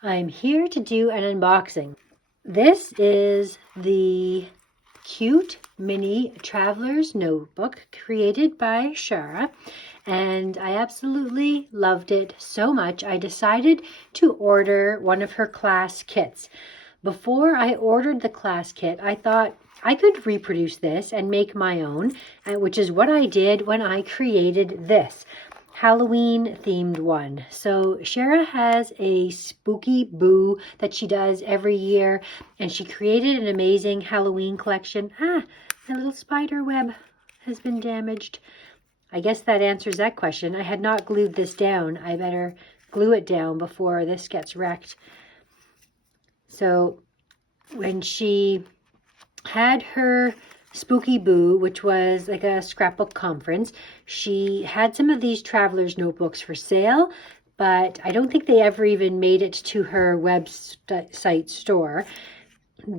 I'm here to do an unboxing. This is the cute mini traveler's notebook created by Shara, and I absolutely loved it so much I decided to order one of her class kits. Before I ordered the class kit, I thought I could reproduce this and make my own, which is what I did when I created this Halloween themed one. So Shara has a spooky boo that she does every year, and she created an amazing Halloween collection. My little spider web has been damaged. I guess that answers that question. I had not glued this down. I better glue it down before this gets wrecked. So when she had her Spooky Boo, which was like a scrapbook conference, she had some of these traveler's notebooks for sale, but I don't think they ever even made it to her website store,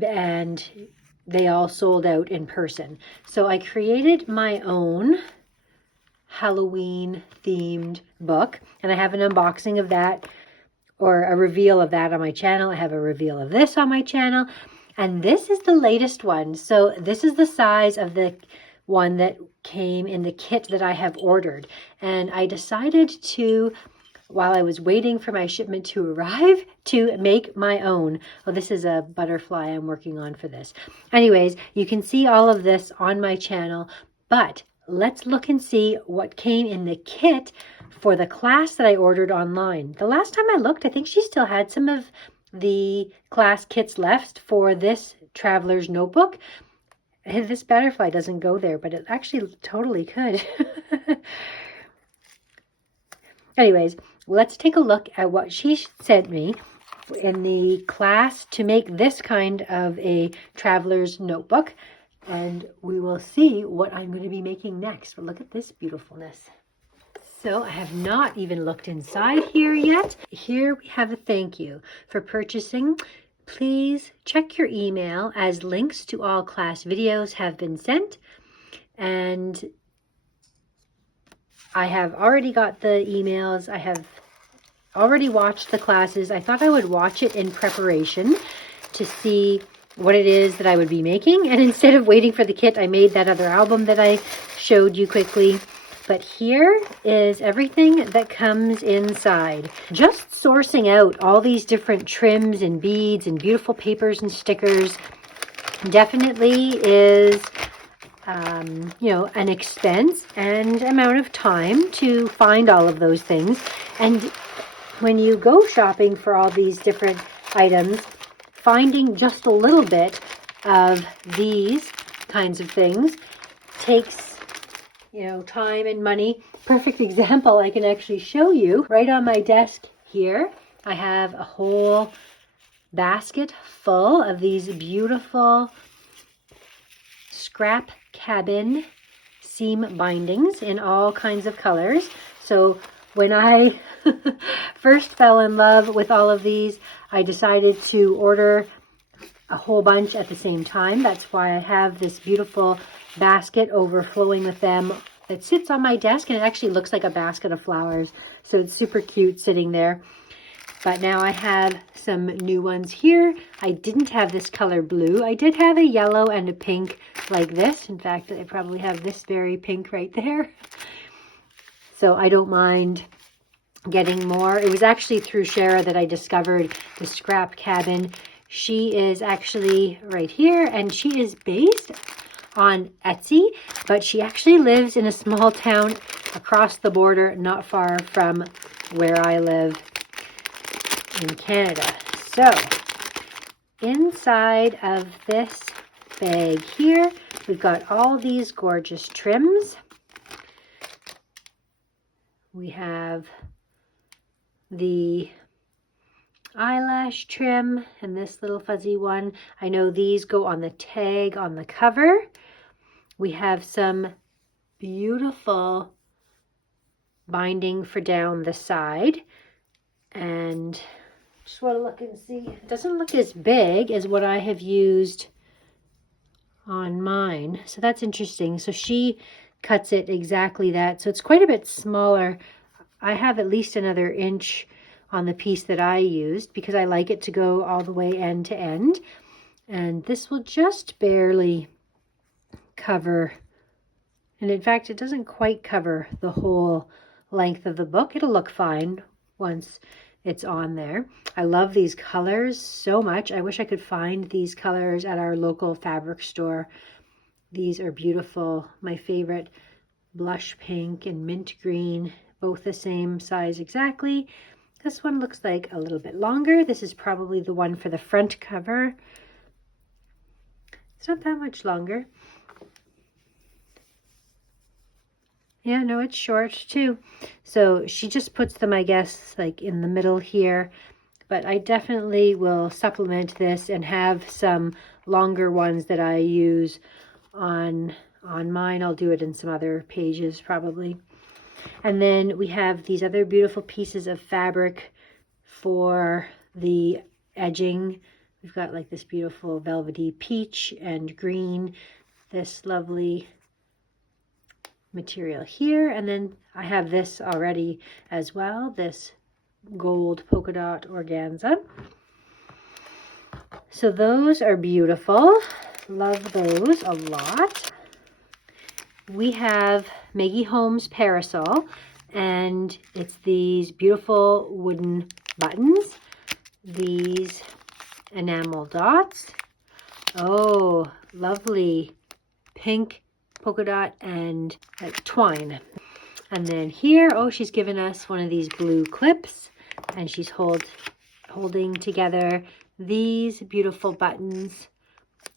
and they all sold out in person. So I created my own Halloween themed book, and I have an unboxing of that, or a reveal of that on my channel. I have a reveal of this on my channel. And this is the latest one. So this is the size of the one that came in the kit that I have ordered. And I decided to, while I was waiting for my shipment to arrive, to make my own. Oh, this is a butterfly I'm working on for this. Anyways, you can see all of this on my channel, but let's look and see what came in the kit for the class that I ordered online. The last time I looked, I think she still had some of the class kits left for this traveler's notebook. This butterfly doesn't go there, but it actually totally could. Anyways, let's take a look at what she sent me in the class to make this kind of a traveler's notebook, and we will see what I'm going to be making next. But look at this beautifulness. So I have not even looked inside here yet. Here we have a thank you for purchasing. Please check your email as links to all class videos have been sent. And I have already got the emails. I have already watched the classes. I thought I would watch it in preparation to see what it is that I would be making. And instead of waiting for the kit, I made that other album that I showed you quickly. But here is everything that comes inside. Just sourcing out all these different trims and beads and beautiful papers and stickers definitely is, an expense and amount of time to find all of those things. And when you go shopping for all these different items, finding just a little bit of these kinds of things takes time and money. Perfect example I can actually show you. Right on my desk here, I have a whole basket full of these beautiful scrap cabin seam bindings in all kinds of colors. So when I first fell in love with all of these, I decided to order a whole bunch at the same time. That's why I have this beautiful basket overflowing with them. It sits on my desk, and it actually looks like a basket of flowers. So it's super cute sitting there. But now I have some new ones here. I didn't have this color blue. I did have a yellow and a pink like this. In fact, I probably have this very pink right there. So I don't mind getting more. It was actually through Shara that I discovered the scrap cabin. She is actually right here, and she is based on Etsy, but she actually lives in a small town across the border, not far from where I live in Canada. So inside of this bag here, we've got all these gorgeous trims. We have the eyelash trim and this little fuzzy one. I know these go on the tag on the cover. We have some beautiful binding for down the side, and just want to look and see. It doesn't look as big as what I have used on mine, so that's interesting. So she cuts it exactly that, so it's quite a bit smaller. I have at least another inch on the piece that I used because I like it to go all the way end to end. And this will just barely cover, and in fact, it doesn't quite cover the whole length of the book. It'll look fine once it's on there. I love these colors so much. I wish I could find these colors at our local fabric store. These are beautiful. My favorite, blush pink and mint green, both the same size exactly. This one looks like a little bit longer. This is probably the one for the front cover. It's not that much longer. Yeah, no, it's short too. So she just puts them, I guess, like in the middle here. But I definitely will supplement this and have some longer ones that I use on mine. I'll do it in some other pages probably. And then we have these other beautiful pieces of fabric for the edging. We've got like this beautiful velvety peach and green, this lovely material here, and then I have this already as well, this gold polka dot organza. So those are beautiful. Love those a lot. We have Maggie Holmes parasol, and it's these beautiful wooden buttons, these enamel dots. Oh, lovely pink polka dot and like twine. And then here, oh, she's given us one of these blue clips, and she's holding together these beautiful buttons.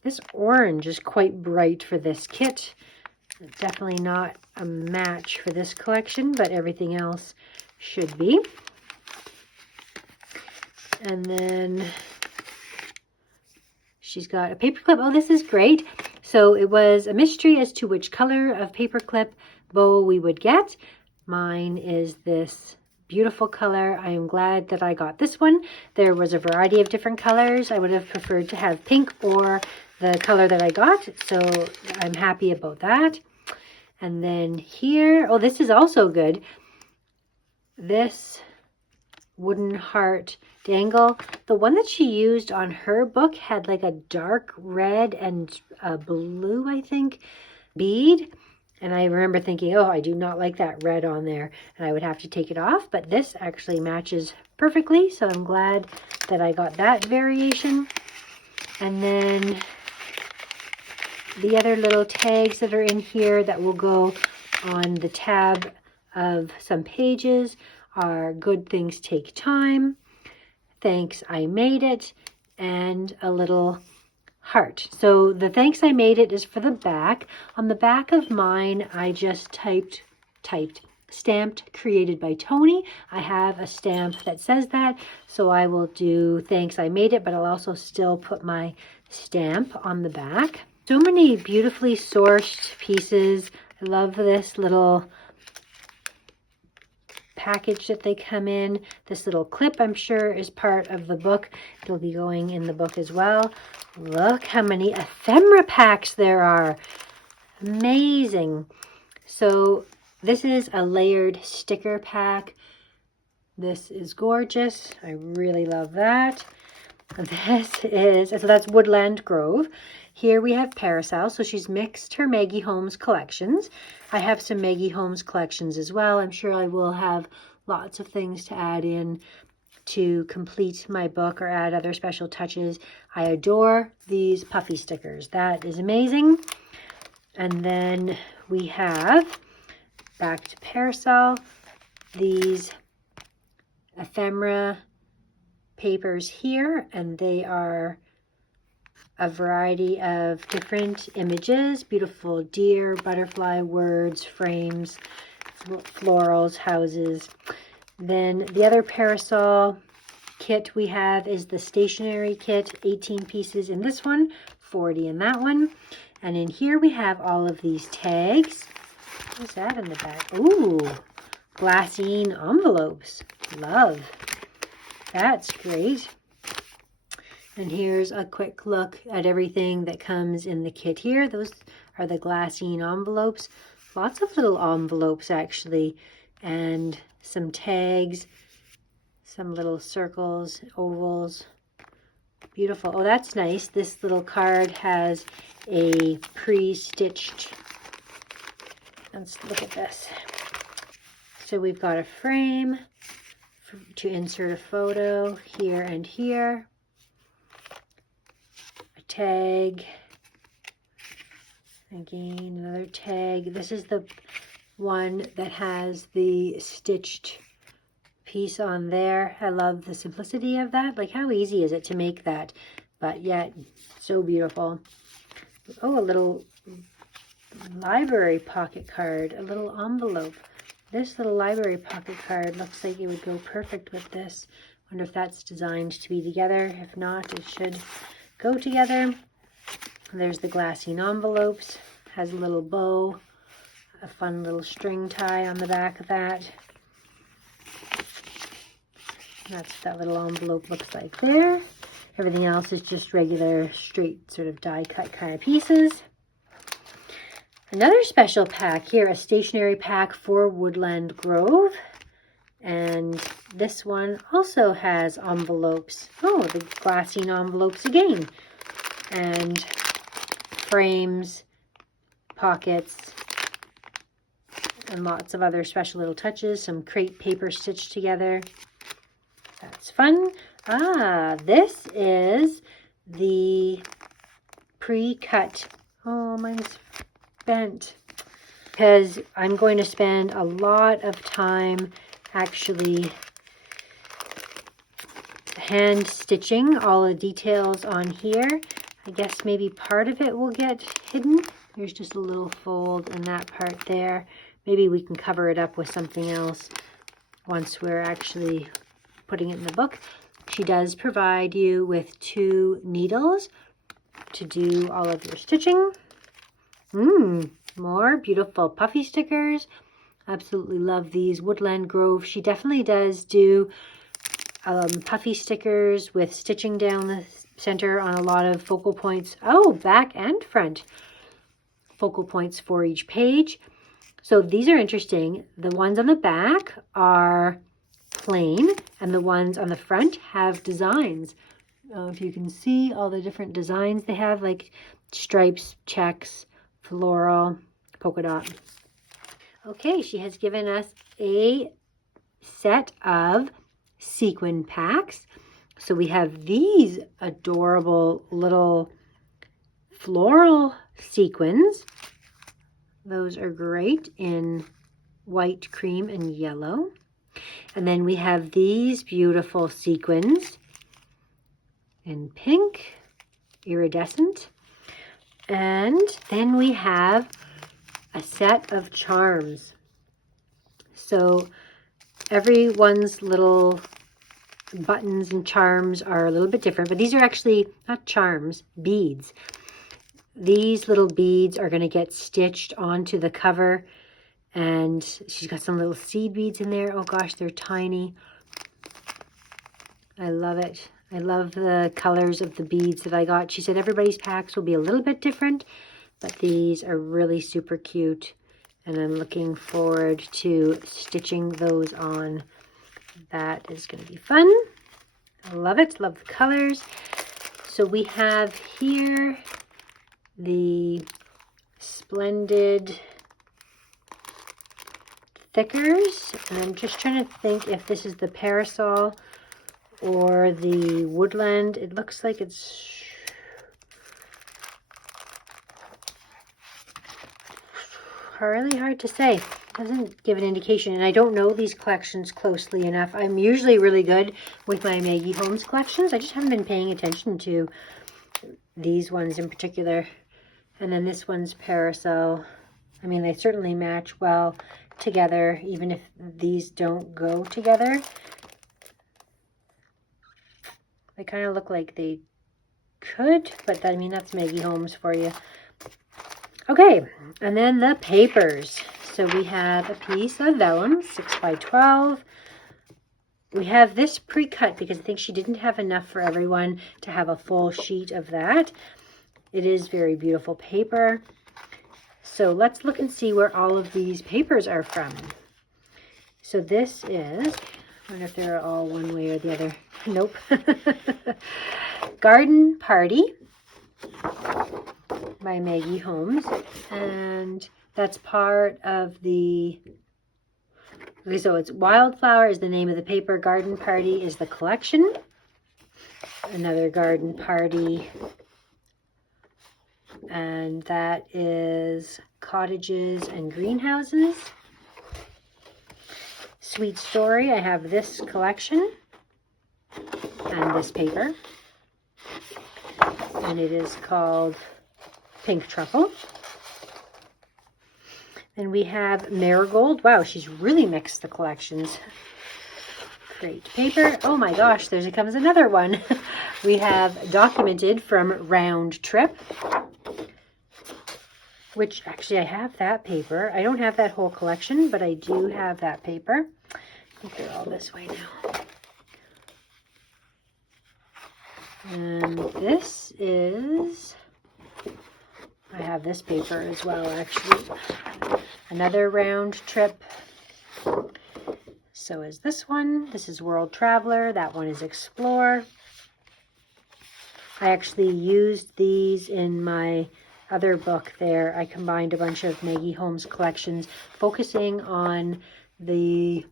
This orange is quite bright for this kit. Definitely not a match for this collection, but everything else should be. And then she's got a paperclip. Oh, this is great. So it was a mystery as to which color of paperclip bow we would get. Mine is this beautiful color. I am glad that I got this one. There was a variety of different colors. I would have preferred to have pink or the color that I got, so I'm happy about that. And then here, oh, this is also good. This wooden heart dangle. The one that she used on her book had like a dark red and a blue, I think, bead. And I remember thinking, oh, I do not like that red on there, and I would have to take it off. But this actually matches perfectly, so I'm glad that I got that variation. And then the other little tags that are in here that will go on the tab of some pages are Good Things Take Time, Thanks I Made It, and a little heart. So the Thanks I Made It is for the back. On the back of mine, I just stamped Created by Tony. I have a stamp that says that, so I will do Thanks I Made It, but I'll also still put my stamp on the back. So many beautifully sourced pieces. I love this little package that they come in. This little clip, I'm sure, is part of the book. It'll be going in the book as well. Look how many ephemera packs there are. Amazing. So this is a layered sticker pack. This is gorgeous. I really love that. So that's Woodland Grove. Here we have Parasol. So she's mixed her Maggie Holmes collections. I have some Maggie Holmes collections as well. I'm sure I will have lots of things to add in to complete my book or add other special touches. I adore these puffy stickers. That is amazing. And then we have, back to Parasol, these ephemera papers here, and they are a variety of different images, beautiful deer, butterfly, words, frames, florals, houses. Then the other Parasol kit we have is the Stationery kit, 18 pieces in this one, 40 in that one. And in here we have all of these tags. What's that in the back? Ooh, glassine envelopes. Love. That's great. And here's a quick look at everything that comes in the kit here. Those are the glassine envelopes. Lots of little envelopes actually, and some tags, Some little circles, ovals. Beautiful. Oh, that's nice. This little card has a pre-stitched. Let's look at this. So we've got a frame to insert a photo here and here. A tag. Again, another tag. This is the one that has the stitched piece on there. I love the simplicity of that. Like, how easy is it to make that? But yet, so beautiful. Oh, a little library pocket card, a little envelope. This little library pocket card looks like it would go perfect with this. Wonder if that's designed to be together. If not, it should go together. There's the glassine envelopes. Has a little bow, a fun little string tie on the back of that. That's what that little envelope looks like there. Everything else is just regular, straight, sort of die-cut kind of pieces. Another special pack here, a stationery pack for Woodland Grove. And this one also has envelopes. Oh, the glassine envelopes again. And frames, pockets, and lots of other special little touches. Some crepe paper stitched together. That's fun. Ah, this is the pre-cut. Oh, mine's bent. Because I'm going to spend a lot of time actually hand stitching all the details on here. I guess maybe part of it will get hidden. There's just a little fold in that part there. Maybe we can cover it up with something else once we're actually putting it in the book. She does provide you with 2 needles to do all of your stitching. More beautiful puffy stickers. Absolutely love these. Woodland Grove. She definitely does do puffy stickers with stitching down the center on a lot of focal points. Oh, back and front focal points for each page. So these are interesting. The ones on the back are plain, and the ones on the front have designs. If you can see all the different designs they have, like stripes, checks, floral, polka dot. Okay, she has given us a set of sequin packs. So we have these adorable little floral sequins. Those are great in white, cream, and yellow. And then we have these beautiful sequins in pink, iridescent. And then we have a set of charms. So everyone's little buttons and charms are a little bit different, but these are actually not charms, beads. These little beads are going to get stitched onto the cover, and she's got some little seed beads in there. Oh gosh, they're tiny. I love it. I love the colors of the beads that I got. She said everybody's packs will be a little bit different, but these are really super cute, and I'm looking forward to stitching those on. That is going to be fun. I love it. Love the colors. So we have here the splendid thickers, and I'm just trying to think if this is the parasol or the woodland. It looks like it's really hard to say. Doesn't give an indication, and I don't know these collections closely enough. I'm usually really good with my Maggie Holmes collections. I just haven't been paying attention to these ones in particular. And then this one's parasol. I mean, they certainly match well together, even if these don't go together. They kind of look like they could, but I mean, that's Maggie Holmes for you. Okay, and then the papers. So we have a piece of vellum, 6 by 12. We have this pre-cut because I think she didn't have enough for everyone to have a full sheet of that. It is very beautiful paper. So let's look and see where all of these papers are from. So this is, wonder if they're all one way or the other. Nope. Garden Party by Maggie Holmes. And that's part of the... Okay, so it's Wildflower is the name of the paper. Garden Party is the collection. Another Garden Party. And that is Cottages and Greenhouses. Sweet Story, I have this collection and this paper. And it is called Pink Truffle. And we have Marigold. Wow, she's really mixed the collections. Great paper. Oh my gosh, there comes another one. We have Documented from Round Trip, which actually I have that paper. I don't have that whole collection, but I do have that paper. I think they're all this way now. And this is... I have this paper as well, actually. Another Round Trip. So is this one. This is World Traveler. That one is Explore. I actually used these in my other book there. I combined a bunch of Maggie Holmes collections, focusing on the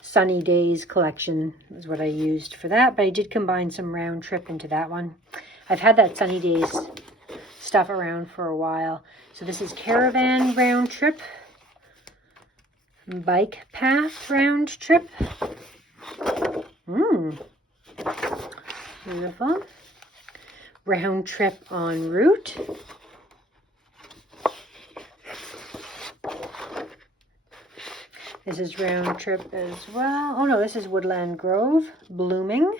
Sunny Days collection is what I used for that. But I did combine some Round Trip into that one. I've had that Sunny Days stuff around for a while. So this is Caravan Round Trip, Bike Path Round Trip. Beautiful. Round Trip en route. This is Round Trip as well. Oh no, this is Woodland Grove, Blooming.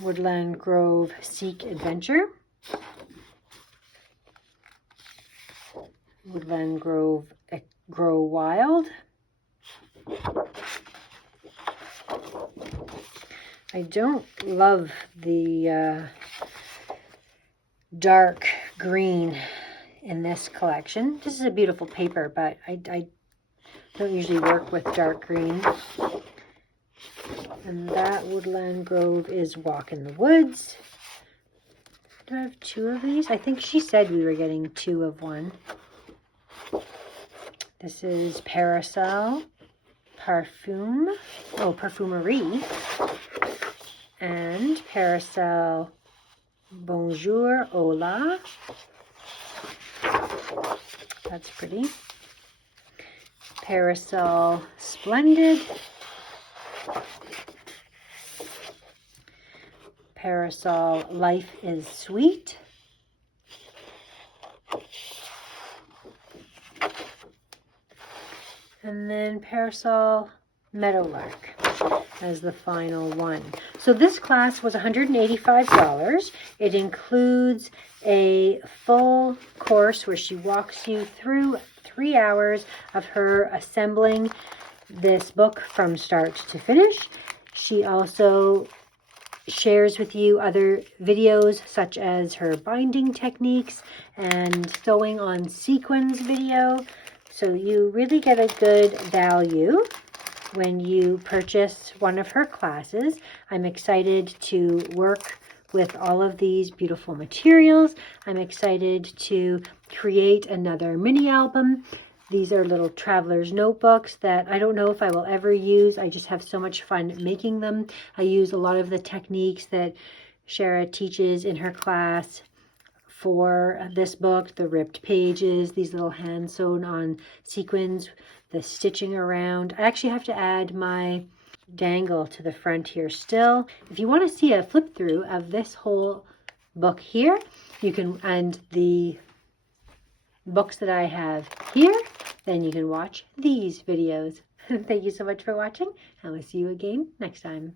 Woodland Grove Seek Adventure. Woodland Grove Grow Wild. I don't love the dark green in this collection. This is a beautiful paper, but I don't usually work with dark green. And that Woodland Grove is Walk in the Woods. Do I have two of these? I think she said we were getting two of one. This is Parasol, Parfume, Parfumerie, and Parasol Bonjour, Hola. That's pretty. Parasol Splendid. Parasol Life is Sweet. And then Parasol Meadowlark as the final one. So this class was $185. It includes a full course where she walks you through 3 hours of her assembling this book from start to finish. She also shares with you other videos such as her binding techniques and sewing on sequins video. So you really get a good value when you purchase one of her classes. I'm excited to work with all of these beautiful materials. I'm excited to create another mini album. These are little traveler's notebooks that I don't know if I will ever use. I just have so much fun making them. I use a lot of the techniques that Shara teaches in her class for this book, the ripped pages, these little hand sewn on sequins, the stitching around. I actually have to add my dangle to the front here still. If you want to see a flip through of this whole book here, you can, and the books that I have here, then you can watch these videos. Thank you so much for watching, and we'll see you again next time.